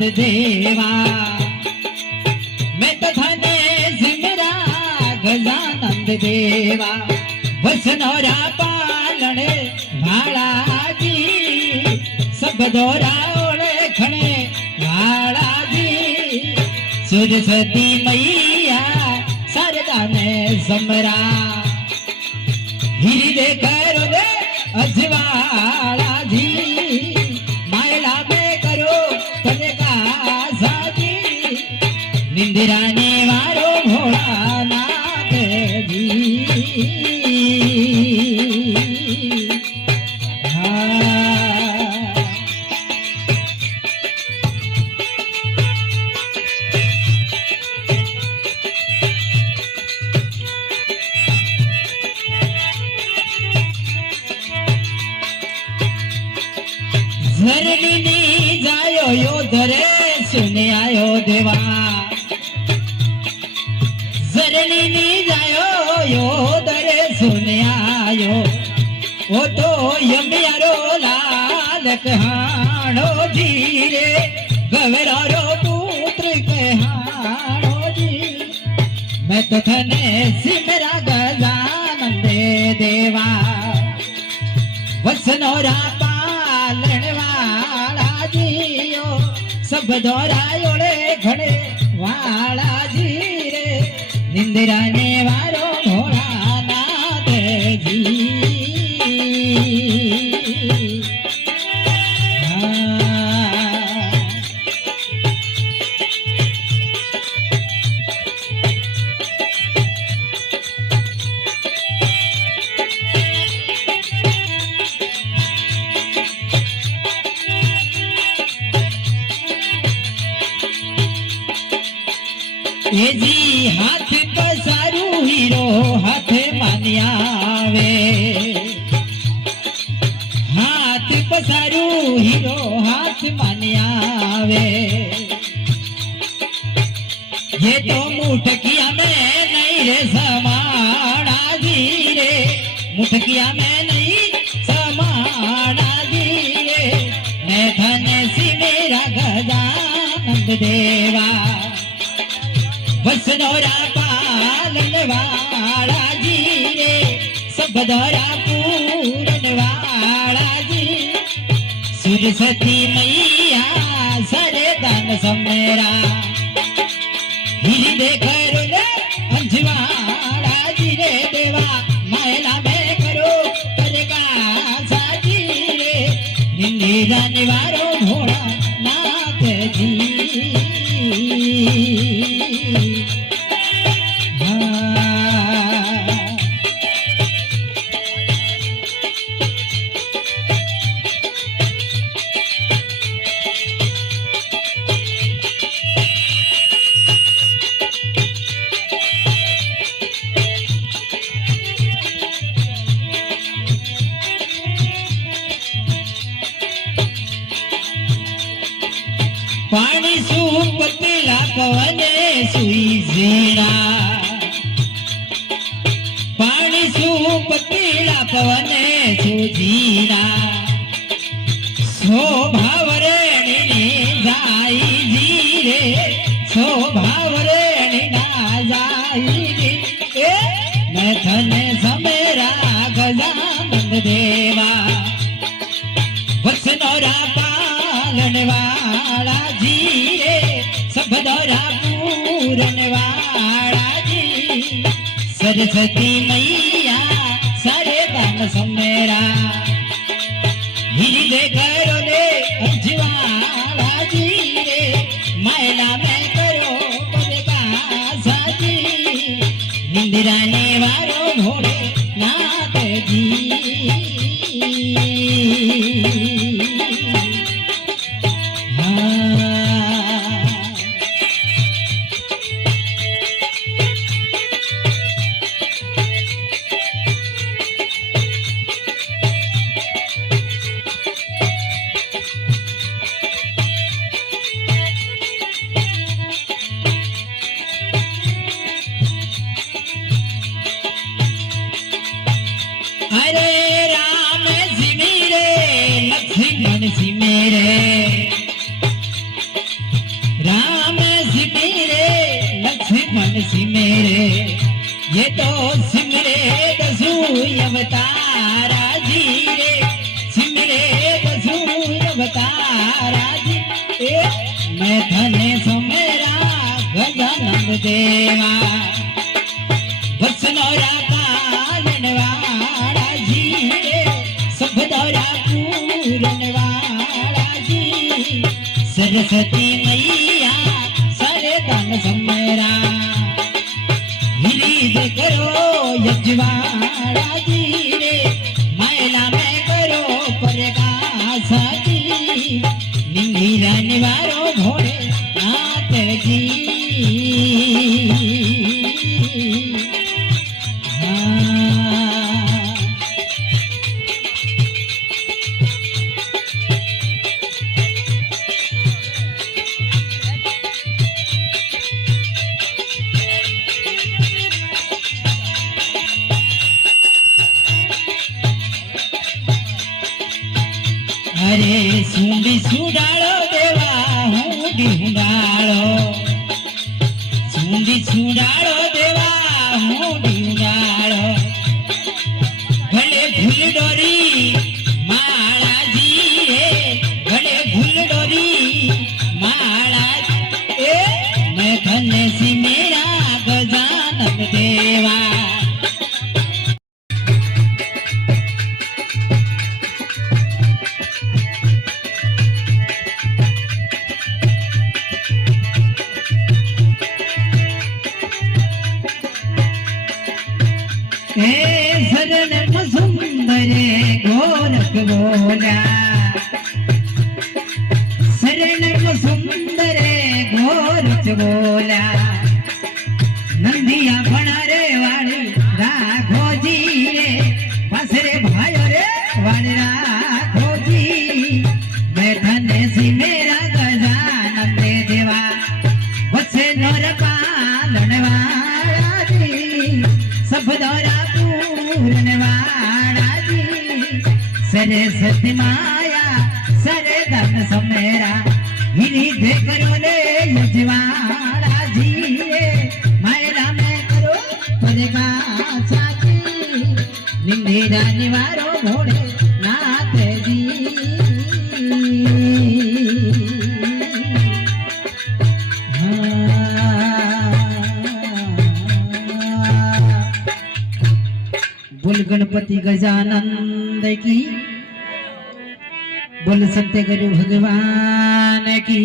नंद देवा मैं तो थाने सिमरा गजानंद देवा वसनोरा पालने वाला जी सब दोरा ओले खणे वाला जी सरस्वती मैया शारदा ने समरा हिरी दे करो दे अजवाला जी मायला में करो तने का साजी निंदिरा ने वारो भोला नाथ जी झरनी जायो यो धरे सुने आयो देवा झरनी जायो यो धरे सुने आयो ओ तो यमियारो लाल कहाणो धीरे गवरारो पुत्र कहाणो जी मैं तो थने सिमरा गजानंद देवा वसनोरा वाला जियो सब दोरायोड़े घड़े वाला जी रे निंदिरा ने वारो भोला नाथ जी ये जी हाथ पसारू हीरो हाथ मानियावे हाथ पसारू हीरो हाथ मानियावे ये तो मुठकिया में नहीं रे समाड़ा जी रे मुठकिया में नहीं समाड़ा जी रे मैं धन सी मेरा गजानंद देवा वसनोरा पालन वाला जी रे सब दोरा पूरन वाला जी सरस्वती मैया सारे दान समेरा हिरी दे करो ने अंजवाड़ा जी रे देवा मायला में करो करेगा साजी रे निंदिरा निवारो भोला नाथ जी पानी सुपतला पवने सुई जीरा पानी सुपतला पवने सुजीरा स्वभाव रेणी जाई जीरे स्वभाव रेणी ना जाई रे मैं धने समेरा गजानंद देवा वसनोरा पालन वाला जी रे सब दोरा पूरन वाला जी सरस्वती मैया सारे दान समेरा हिरी दे करो ने अजवाला जी रे मायला में करो पदेगा साजी निंदिरा ने वारो भोले नाथ जी ये तो सिमरे दसू अवतारा जी रे, सिमरे दसू अवतारा जी। मैं धने सुमेरा गजानन देवा, बसनोरा पालन वाला जी रे, सब दौरा पूरन वाला जी। सरस्वती मैया सारे धन सुमेरा, गिरीद करो यजवाड़ा जी रे, मैला में करो प्रकाश जी। निंगीरा निवारो भोले नाथ जी। अरे सुंडी सुडालो देवा हुंडी हुंडालो, सुंडी सुडालो देवा हुंडी हुंडालो। भले भूल डोरी माला जी रे, भले भूल डोरी माला जी। मैं धन्य सी मेरा गजानन देवा। शरण सुंदरे गोरख बोला, शरण सुंदरे गोरख बोला। नंदिया भणारे वाली राघो जी रे, पासरे भाई रे वाली राघो जी। मैं धन्य सी मेरा गजानन देवा, बसे नर पालन वाला जी, सब दौरा पूरन वाला जी। सरस्वती माया सरे धन सुमेरा, गिरिधर करो ले यजवाड़ा जी रे, मैला में करो प्रकाश जी। निंदेरा निवारो भोले नाथ जी। बोल गणपति गजानंद की, बोल सत्य गुरु भगवान की।